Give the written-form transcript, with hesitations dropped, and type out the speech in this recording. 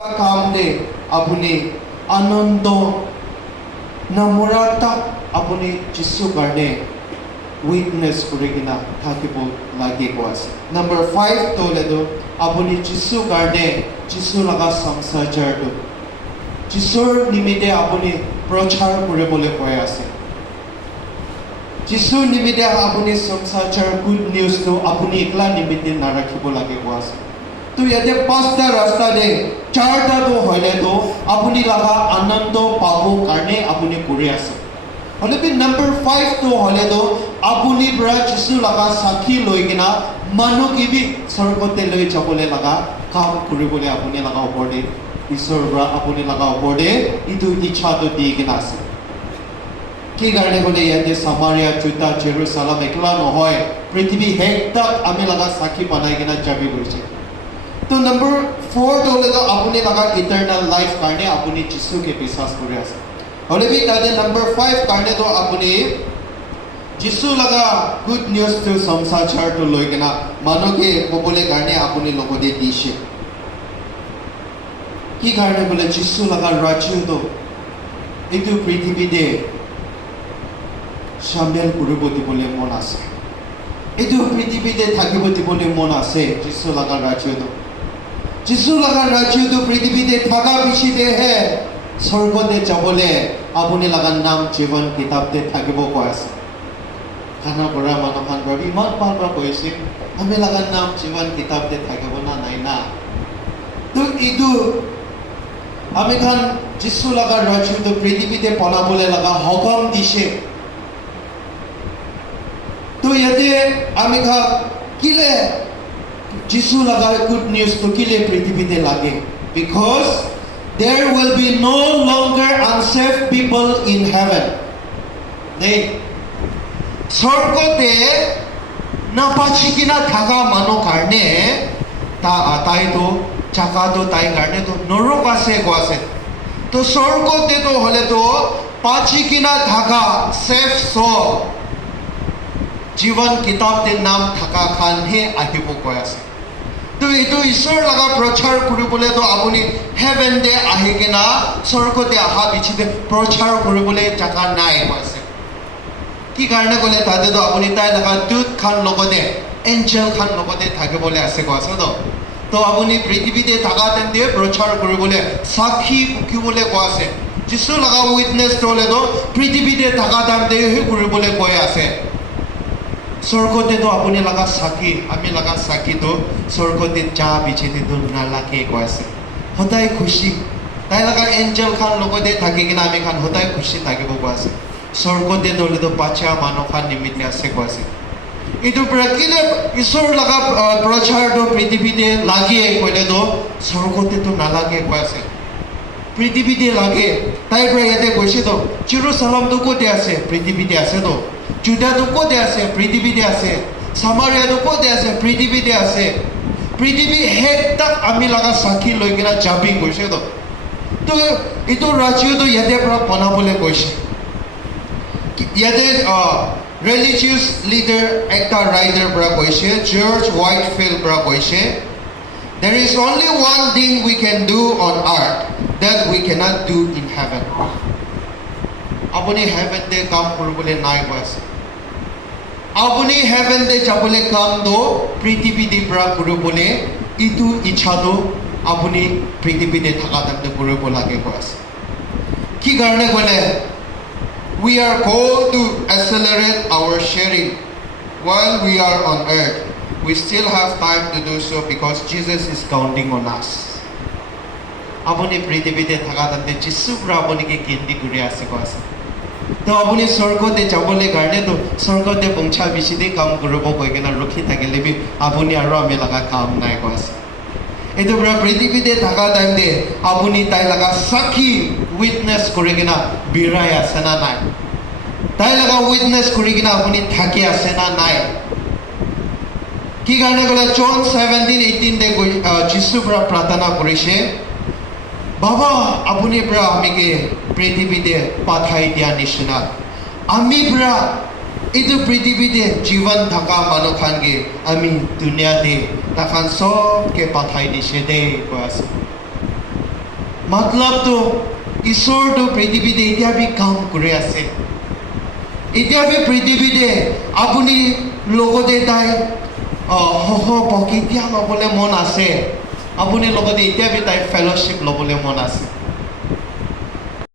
কামতে আপুনি আনন্দ নামৰাতা আপুনি যিছু কাৰণে উইটনেছ কৰি কিনা থাকিব লাগিব আছে। নম্বৰ 5 তলেতো আপুনি যিছু কাৰণে যিছু লগা সংসাৰটো যিছুৰ নিমিত্তে আপুনি প্ৰচাৰ কৰিবলৈ কৈ আছে। যিছুৰ নিমিত্তে আপুনি সংসাৰ গুড নিউজটো আপুনি একলা নিমিত্তে নাৰাখিব লাগিব আছে। তো ইয়াতে 5টা ৰাস্তা দে 4টাটো হ'লেতো আপুনি লগা আনন্দ পাব কাৰণে আপুনি কৰি আছে। হ'লে নম্বৰ 5টো হ'লেতো আপুনি পৰা যিছু লগা সাক্ষী লৈ কিনা মানুহক স্বৰ্গতে লৈ যাবলৈ লগা কাম কৰিবলৈ আপুনি লগা ওপৰতে ঈশ্বৰৰ পৰা আপুনি লগা ওপৰতে এইটো ইচ্ছাটো দি কিনা আছে। কি কাৰণে ক'লে ইয়াতে সামাৰিয়া জুতা জেৰুচালাম একলা নহয়, পৃথিৱী শেষতাক আমি লগা সাক্ষী বনাই কিনা যাবি গৈছে। তো নম্বৰ 4 হ'লেতো আপুনি লগা ইটাৰনেল লাইফ কাৰণে আপুনি যিছুকে বিশ্বাস কৰি আছে। হ'লে তাতে নম্বৰ 5 কাৰণেতো আপুনি যিছু লগা গুড নিউজটো সংসাৰটো লৈ কিনা মানুহকে ক'বলৈ কাৰণে আপুনি লগতে দিছে। কি কাৰণে ক'লে যিছু লগা ৰাজ্যটো এইটো পৃথিৱীতে চামিল কৰিব দিবলৈ মন আছে। এইটো পৃথিৱীতে থাকিব দিবলৈ মন আছে। যিছু লগা ৰাজ্যটো যিছু লগা ৰাজ্যটো পৃথিৱীতে থকা পিছতেহে স্বৰ্গতে যাবলৈ আপুনি লগা নাম জীৱন কিতাপতে থাকিব কৈ আছে। খানা পৰা মানুহখন ভাবি ইমান ভাল কৈছে আমি লগা নাম জীৱন কিতাপতে থাকিব না নাই না। তো এইটো আমি খান যিছু লগা ৰাজ্যটো পৃথিৱীতে বনাবলৈ লগা সকাম দিছে। তো ইয়াতে আমি খান কিলে যিছু লগা গুড নিউজটো কিলে পৃথিৱীতে লাগে? Because there will be no longer unsaved people in heaven. স্বৰ্গতে নাপাচি কিনা থকা মানুহ কাৰণে তাইতো জাগাটো তাই কাৰণেতো নৰক আছে কোৱাছে। তো স্বৰ্গতেতো হ'লেতো পাচি কিনা থকা চেফ চব জীৱন কিতাপতে নাম থকা খানহে আহিব কৈ আছে। তো এইটো ঈশ্বৰ লগা প্ৰচাৰ কৰিবলৈতো আপুনি হেভেনতে আহি কিনা স্বৰ্গতে অহা পিছতে প্ৰচাৰ কৰিবলৈ জাগা নাই কৈছে। কি কাৰণে ক'লে তাতেতো আপুনি তাই লগা দূত খান লগতে এঞ্জেল খান লগতে থাকিবলৈ আছে কৈছে। তো আপুনি পৃথিৱীতে থকা তেন্তে প্ৰচাৰ কৰিবলৈ সাক্ষী উকিবলৈ কৈ আছে। যিছু লগা উইটনেছটো হ'লেতো পৃথিৱীতে থকা তেন্তে কৰিবলৈ কৈ আছে। স্বৰ্গতেতো আপুনি লগা সাক্ষী আমি লগা সাক্ষীটো স্বৰ্গতে যা বিচেতেতো নালাগে কৈ আছে। সদায় খুশি তাই লগা এঞ্জেল খান লগতে থাকি কিনা আমি খান সদায় খুশি থাকিব কৈ আছে। স্বৰ্গতেতো হ'লেতো বাচ্চা মানুহ খান নিমিত্তে আছে কৈ আছে। এইটোৰ পৰা কিনে ঈশ্বৰ লগা প্ৰচাৰটো পৃথিৱীতে লাগে ক'লেতো স্বৰ্গতেতো নালাগে কৈ আছে, পৃথিৱীতে লাগে। তাইৰ পৰা ইয়াতে কৈছেতো জেৰুচালামটো ক'তে আছে? পৃথিৱীতে আছেতো। জুদাটো ক'তে আছে? পৃথিৱীতে আছে। সামাৰিয়াটো ক'তে আছে? পৃথিৱীতে আছে। পৃথিৱী শেষতাক আমি লগা সাক্ষী লৈ কিনা যাবি কৈছেতো। তো এইটো ৰাজ্যটো ইয়াতে পৰা বনাবলৈ কৈছে। ইয়াতে ৰিলিজিয়াছ লিডাৰ একটা ৰাইটাৰ পৰা কৈছে, জৰ্জ হোৱাইটফিল্ড পৰা কৈছে, there is only one thing we can do on earth that we cannot do in heaven. আপুনি হেভেনতে কাম কৰিবলৈ নাই কৈ আছে। আপুনি হেভেনতে যাবলৈ কামটো পৃথিৱীতে পৰা কৰিবলৈ এইটো ইচ্ছাটো আপুনি পৃথিৱীতে থকা তেন্তে কৰিব লাগে কৈ আছে। কি কাৰণে ক'লে? We are called to accelerate our sharing while we are on earth. We still have time to do so because Jesus is counting on us. আপুনি পৃথিৱীতে থকা তেন্তে যিছুৰ পৰা আপুনি কেন্দ্ৰিত কৰি আছে কৈ আছে। তো আপুনি স্বৰ্গতে যাবলৈ কাৰণেতো স্বৰ্গতে পঞ্চা বিচিতে কাম কৰিব কৈ কিনে ৰখি থাকিলে আপুনি আৰু আমি লগা কাম নাই কৈ আছে। এইটোৰ পৰা পৃথিৱীতে থকা টাইমতে আপুনি তাই লগা সাক্ষী উইটনেছ কৰি কিনা বিৰাই আছে না নাই? তাই লগা উইটনেছ কৰি কিনা আপুনি থাকি আছে না নাই? কি কাৰণে ক'লে? জন 17:18 যিছুৰ পৰা প্ৰাৰ্থনা কৰিছে, বাবা আপুনি পৰা আমিকে পৃথিৱীতে পঠাই দিয়া নিচিনা আমি পৰা এইটো পৃথিৱীতে জীৱন থকা মানুহখানকে আমি দুনিয়াতে তাখান চবকে পঠাই দিছে দেই কৈ আছে। মতলবটো ঈশ্বৰটো পৃথিৱীতে এতিয়া বি কাম কৰি আছে এতিয়া বি পৃথিৱীতে আপুনি লগতে তাই কেতিয়া ল'বলৈ মন আছে আপুনি লগতে এতিয়া বি তাই ফেলোশ্বিপ ল'বলৈ মন আছে